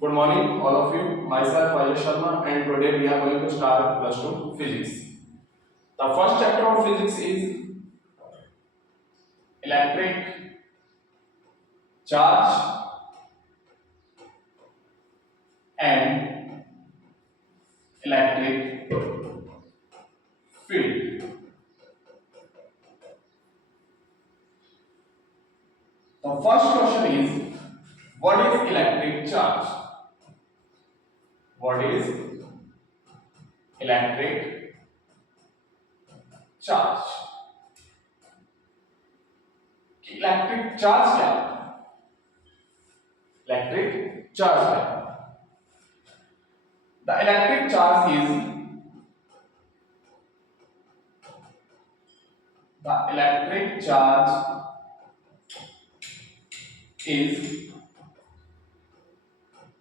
Good morning, all of you. Myself Ajay Sharma, and today we are going to start plus two physics. The first chapter of physics is electric charge and electric field. The first question is, what is electric charge? What is electric charge? Electric charge क्या है? Electric charge क्या है? The electric charge is the electric charge is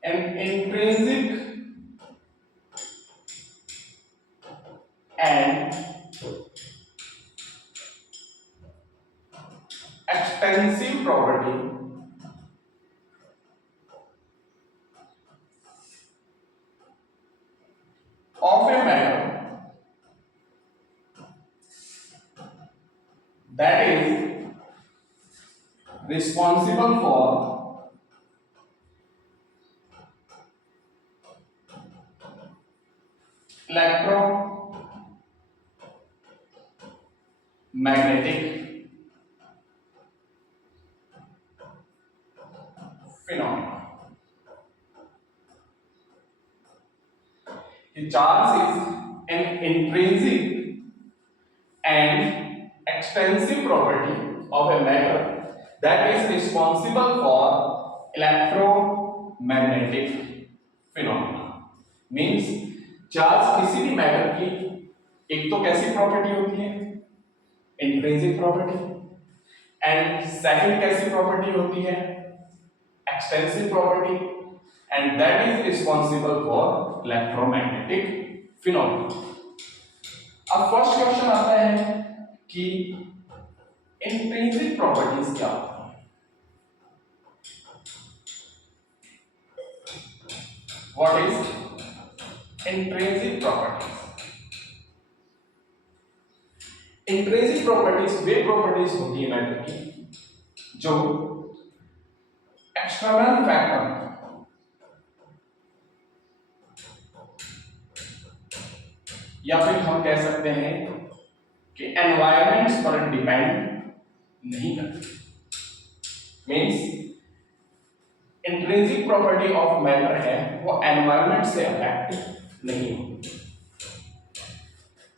an intrinsic and extensive property of a matter that is responsible for electromagnetic phenomena. The charge is an intrinsic and extensive property of a matter that is responsible for electromagnetic phenomena. Means charge किसी भी matter की एक तो कैसी property होती है, intrinsic property, and second कैसी property होती है, extensive property, and that is responsible for electromagnetic phenomena. अब फर्स्ट क्वेश्चन आता है कि इंट्रिंसिक प्रॉपर्टीज क्या होती हैं. What is intrinsic properties? Intrinsic properties way properties होती है मैटर की जो एक्सटर्नल फैक्टर या फिर हम कह सकते हैं कि एनवायरमेंट्स पर डिपेंड नहीं करती. Means intrinsic property of matter है वो एनवायरमेंट से अफेक्ट नहीं होती.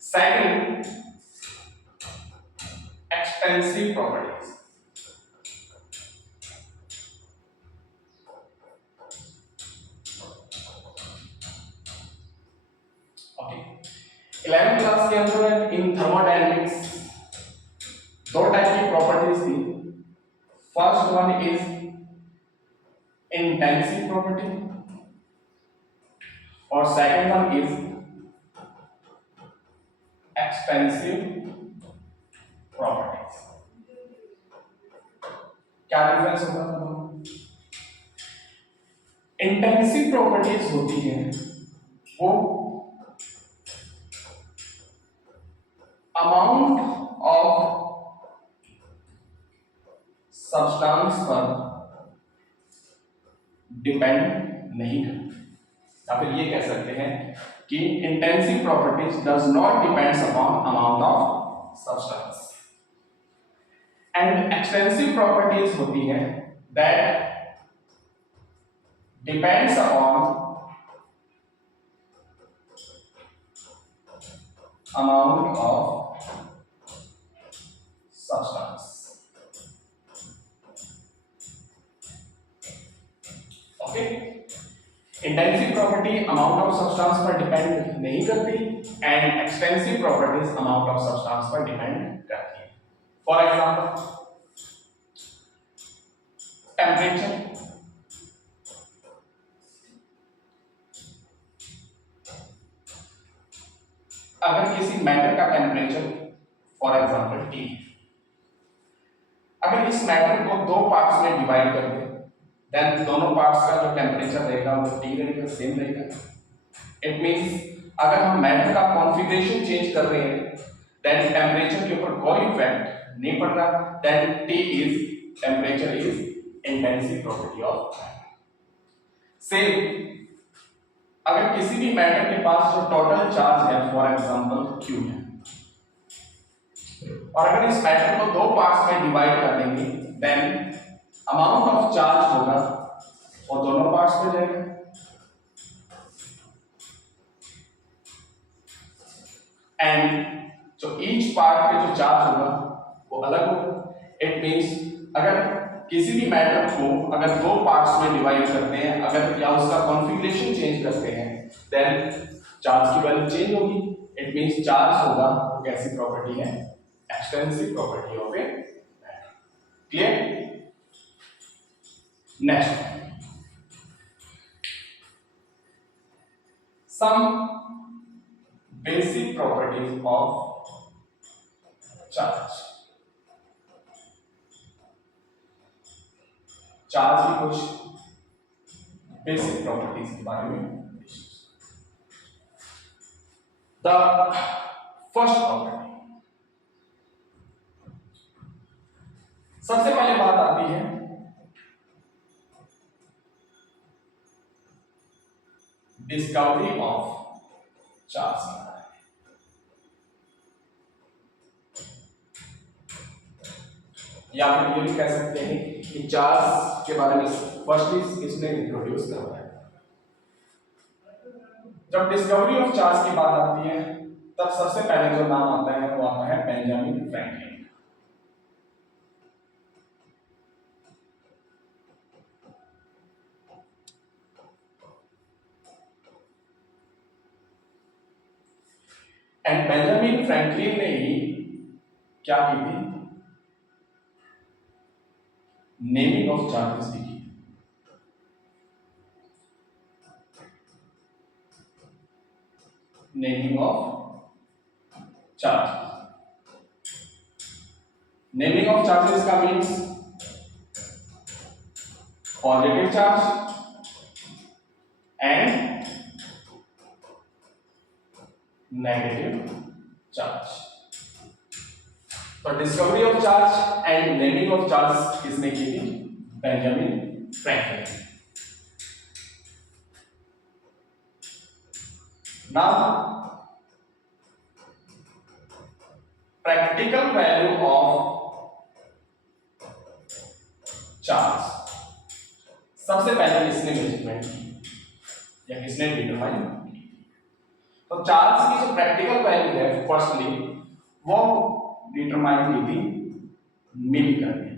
Second, extensive properties. Okay, 11th class के अंदर इन थर्मोडायनेमिक्स दो टाइप की प्रॉपर्टीज थी. First one is intensive property और second one is extensive properties. क्या डिफरेंस होगा दोनों? इंटेंसिव प्रॉपर्टीज होती है वो अमाउंट ऑफ सब्सटेंस पर डिपेंड नहीं करती. या फिर ये कह सकते हैं कि intensive properties does not depends upon amount of substance, and extensive properties होती है that depends upon amount of substance. Okay, intensive property amount of substance पर डिपेंड नहीं करती and extensive properties amount of substance पर depend करती है. For example, temperature. अगर किसी मैटर का टेम्परेचर फॉर एग्जांपल T, अगर इस मैटर को दो पार्ट्स में डिवाइड कर दे देन दोनों पार्ट्स का जो टेम्परेचर रहेगा वो T रहेगा, सेम रहेगा। इट मींस अगर हम मैटर का कॉन्फ़िगरेशन चेंज कर रहे हैं देन टेम्परेचर के ऊपर कोई इफेक्ट नहीं पड़ रहा, then T is temperature is intensive property of matter. Same अगर किसी भी मैटर के पास जो टोटल चार्ज है फॉर एग्जांपल Q है, और अगर इस मैटर को दो पार्ट्स में डिवाइड कर देंगे देन अमाउंट ऑफ चार्ज होगा वो दोनों पार्ट्स में जाएगा, एंड जो ईच पार्ट पे जो चार्ज होगा वो अलग होगा। इट मींस अगर किसी भी मैटर को अगर दो पार्ट्स में डिवाइड करते हैं अगर या उसका कॉन्फ़िगरेशन चेंज करते हैं देन चार्ज की वैल्यू चेंज होगी। इट मींस चार्ज होगा वो कैसी प्रॉपर्टी है, extensive property of a matter. Clear? Next some basic properties of charge. Charge की कुछ बेसिक प्रॉपर्टीज के बारे में। द फर्स्ट प्रॉपर्टी, सबसे पहले बात आती है डिस्कवरी ऑफ चार्ज। या फिर ये भी कह सकते हैं कि चार्ज के बारे में फर्स्टली इसने इंट्रोड्यूस करवाया। जब डिस्कवरी ऑफ चार्ज की बात आती है तब सबसे पहले जो नाम आता है वो आता है Benjamin Franklin. And Benjamin Franklin ने ही क्या की थी, नेमिंग ऑफ चार्जेस की। Naming of charges, naming of charges का means positive charge and negative charge. तो discovery of charge and naming of charge किसने की थी, Benjamin Franklin. Now practical value of charge सबसे पहले किसने मेजरमेंट की या किसने डिटरमाइन की? तो चार्ज की जो प्रैक्टिकल वैल्यू है फर्स्टली वो डिटरमाइन की थी मिलिकन ने।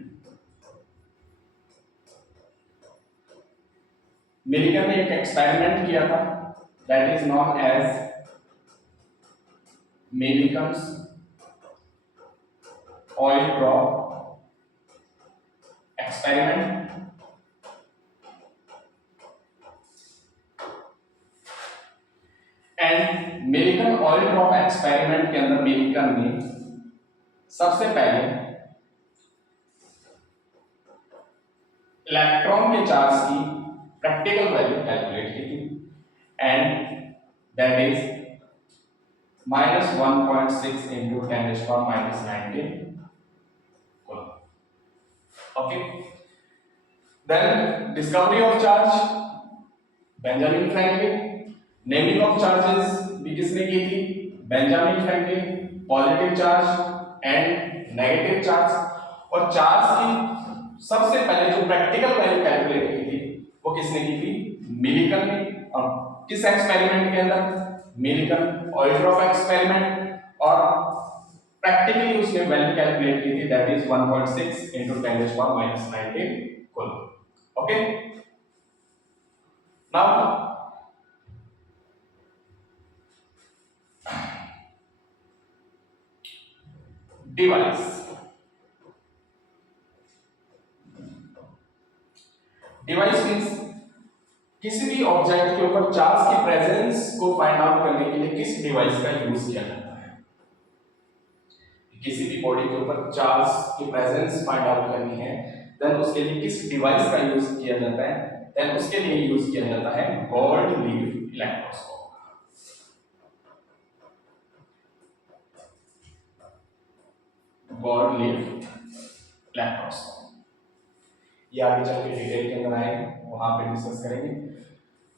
मिलिकन ने एक एक्सपेरिमेंट किया था that is known as Millikan's oil drop experiment. And Millikan oil drop experiment के अंदर मिलिकन ने सबसे पहले इलेक्ट्रॉन के चार्ज की प्रैक्टिकल वैल्यू कैलकुलेट की थी and that is -1.6 into 10⁻⁻19 coulomb. Okay. Then discovery of charge Benjamin Franklin, naming of charges भी किसने की थी, Benjamin Franklin. Positive charge and negative charge, और चार्ज की सबसे पहले जो प्रैक्टिकल वैल्यू कैलकुलेट की थी वो किसने की थी, मिलिकन ने। और किस एक्सपेरिमेंट के अंदर, मिलिकन ऑयल ड्रॉप एक्सपेरिमेंट, और प्रैक्टिकली उसने वैल्यू कैलकुलेट की थी that is 1.6 into 10⁻⁻19 coulomb। Okay, now device. Device means किसी भी ऑब्जेक्ट के ऊपर चार्ज की प्रेजेंस को फाइंड आउट करने के लिए किस डिवाइस का यूज किया जाता है। किसी भी बॉडी के ऊपर चार्ज की प्रेजेंस फाइंड आउट करनी है देन उसके लिए किस डिवाइस का यूज किया जाता है? देन उसके लिए यूज किया जाता है gold leaf electroscope. Gold leaf electroscope ये आगे चल के डिटेल के अंदर आएंगे, वहां पे डिस्कस करेंगे।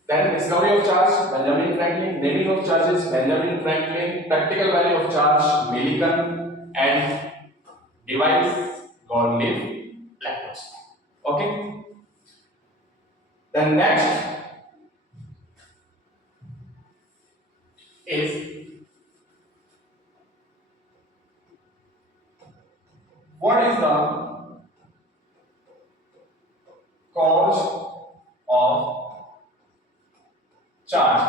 Then discovery of charge, Benjamin Franklin. Naming of charges, Benjamin Franklin. Practical value of charge, Millikan. And device, gold leaf electroscope. Okay. Then next is what is the cause of charge?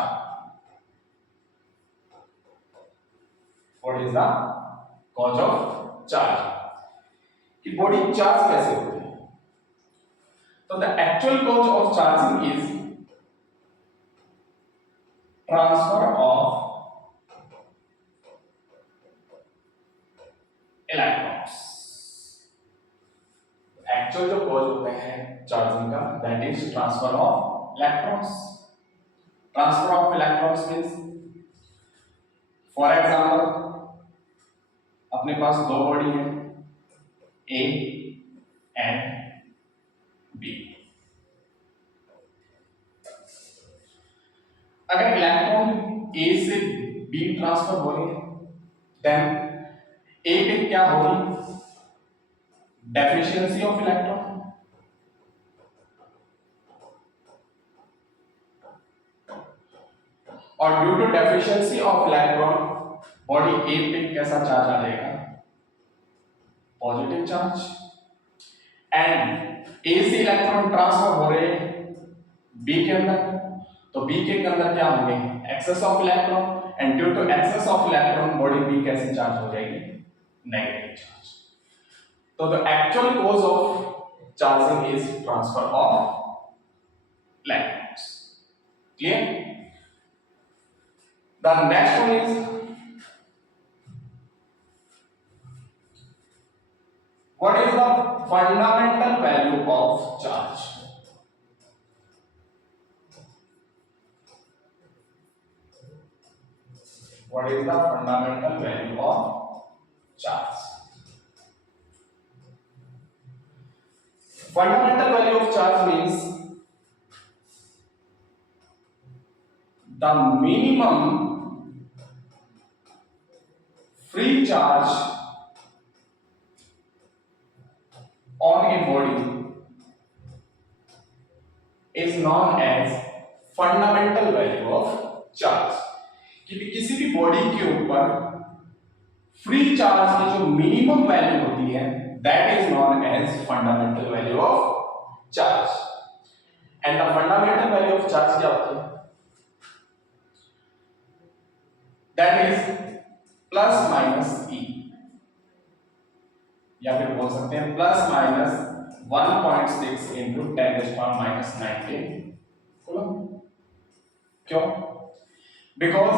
What is the cause of charge? कि body charge कैसे होती है? तो the actual cause of charging is transfer of electrons. Actual जो cause होता है charging का, that is transfer of electrons. Transfer of electrons means, for example, अपने पास दो बॉडी है A and B. अगर इलेक्ट्रॉन A से B ट्रांसफर हो रही है, देन A पे क्या होगी? Deficiency of electron. और due to deficiency of electron body A पे कैसा चार्ज आ जाएगा? Positive charge. एंड A से इलेक्ट्रॉन ट्रांसफर हो रहे B के अंदर, तो B के अंदर क्या होंगे? Excess of electron, and due to excess of electron body B कैसे चार्ज हो जाएगी? Negative charge. तो the actual cause of charging is transfer of electrons. Clear? The next one is what is the fundamental value of charge? What is the fundamental value of charge? Fundamental value of charge means the minimum free charge on a body is known as fundamental value of charge. कि किसी भी body के ऊपर free charge की जो minimum value होती है that is known as fundamental value of charge. And the fundamental value of charge क्या होती है? That is plus minus E, या फिर बोल सकते हैं प्लस माइनस 1.6 इंटू 10⁻⁻19 कूलम। क्यों? बिकॉज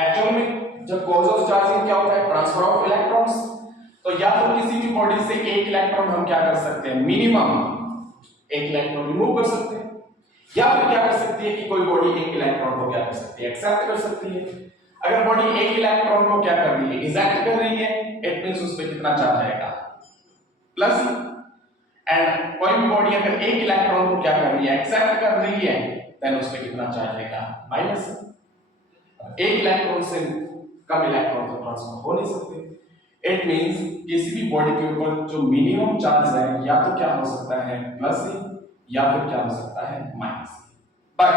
एक्चुअल में जब कॉज ऑफ चार्जिंग क्या होता है? Transfer of electrons. तो या तो किसी भी बॉडी से एक इलेक्ट्रॉन हम क्या कर सकते हैं? मिनिमम एक इलेक्ट्रॉन रिमूव कर सकते हैं, या फिर क्या कर सकती है कि कोई बॉडी एक इलेक्ट्रॉन को क्या कर सकती है? एक्सेप्ट कर सकती है। अगर बॉडी एक इलेक्ट्रॉन को क्या कर रही है? इजेक्ट कर रही है, इट मींस उस पे कितना चार्ज आएगा? प्लस। एंड कोई भी बॉडी अगर एक इलेक्ट्रॉन को क्या कर रही है? एक्सेप्ट कर रही है, देन उस पे कितना चार्ज आएगा? माइनस। एक इलेक्ट्रॉन से कम इलेक्ट्रॉन तो ट्रांसफर हो नहीं सकते। इट मींस किसी भी बॉडी के ऊपर जो मिनिमम चार्ज है या तो क्या हो सकता है? प्लस ई, या फिर क्या हो सकता है? Minus. But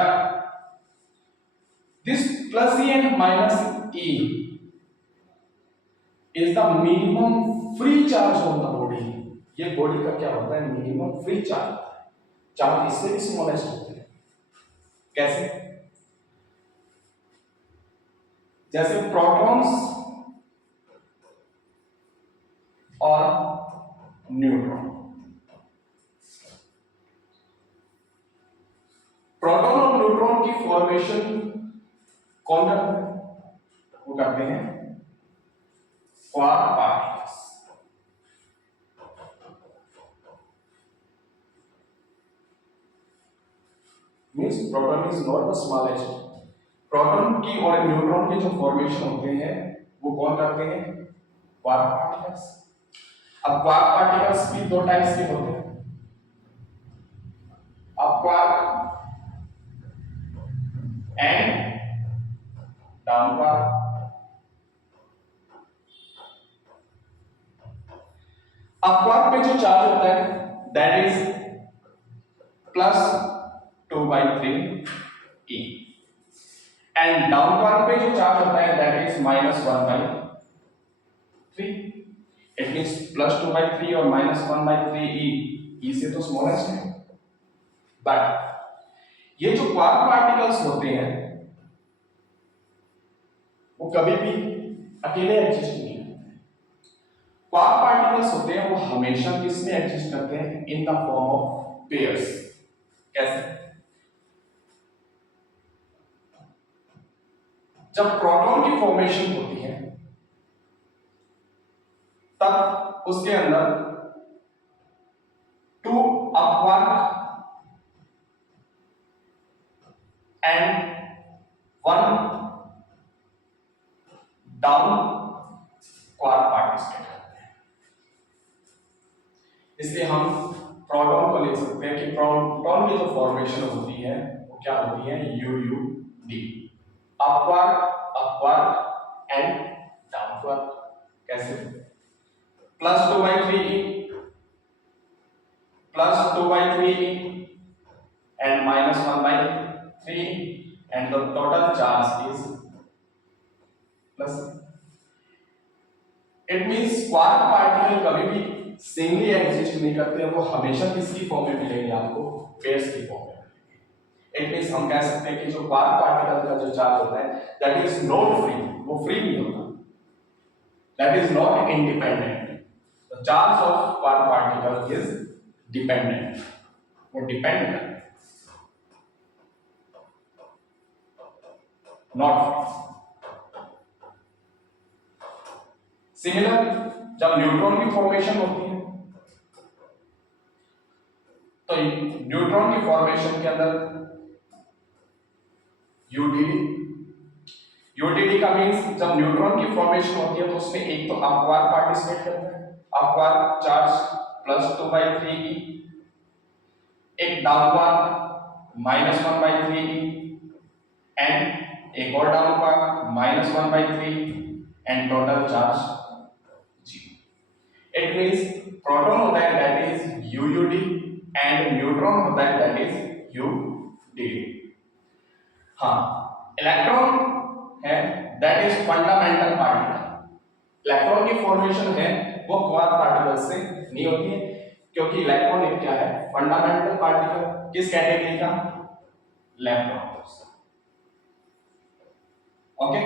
this plus E and minus E is the minimum free charge on the body. ये बॉडी का क्या होता है? Minimum free charge. चार्ज इससे भी स्मॉलेस्ट होते हैं। कैसे? जैसे प्रोटॉन्स और न्यूट्रॉन। प्रोटॉन और न्यूट्रॉन की फॉर्मेशन कौन करता है? वो करते हैं quark particles. Means proton is not the smallest. Proton की और न्यूट्रॉन के जो फॉर्मेशन होते हैं वो कौन करते हैं? Quark particles. अब क्वार्क पार्टिकल्स भी दो टाइप्स के होते हैं, अब क्वार्क एंड डाउन क्वार्क। अब क्वार्क पे जो चार्ज होता है that is +2/3 e and down quark पे जो चार्ज होता है दैट इज -1/3। इट मींस +2/3 और -1/3 e से तो स्मॉलेस्ट है। बट ये जो क्वार्क पार्टिकल्स होते हैं वो कभी भी अकेले एग्जिस्ट नहीं करते। क्वार्क पार्टिकल्स होते हैं वो हमेशा किस में एग्जिस्ट करते हैं? In the form of pairs. कैसे? जब प्रोटॉन की फॉर्मेशन होती है तब उसके अंदर 2 up quark and 1 down quark participate करते हैं। इसलिए हम प्रोटॉन को लिख सकते हैं कि प्रोटॉन की जो फॉर्मेशन होती है वो क्या होती है? UUD, up quark and down quark. कैसे? +2/3 +2/3 and -1/3 and the total charge is plus। It means quark particle कभी भी सिंगली एग्जिस्ट नहीं करते, वो हमेशा किसकी फॉर्म में मिलेंगे आपको? पेयर्स की फॉर्म में। इट मींस हम कह सकते हैं कि जो क्वार्क पार्टिकल का जो चार्ज होता है दैट इज नॉट फ्री, वो फ्री नहीं होता, that is not independent. The charge of quark particle is dependent, वो डिपेंड करता है, नॉट फ्री। सिमिलर जब न्यूट्रॉन की फॉर्मेशन होती है तो न्यूट्रॉन की फॉर्मेशन के अंदर यूटीडी, यूटीडी का मींस जब न्यूट्रॉन की फॉर्मेशन होती है तो उसमें एक तो अपवर्क पार्टिसिपेट करता है, अपवर्क चार्ज +2/3 एक डाउनवर्क -1/3 एंड एक और डाउनवर्क -1/3 and total charge 0। It means proton होता है दैट इज यूयूडी एंड न्यूट्रॉन होता है दैट इज यूडीडी। हाँ, इलेक्ट्रॉन है that is fundamental particle. Electron की फॉर्मेशन है वो क्वार्क पार्टिकल से नहीं होती है क्योंकि इलेक्ट्रॉन एक क्या है? Fundamental particle. किस कैटेगरी का? इलेक्ट्रॉन। ओके।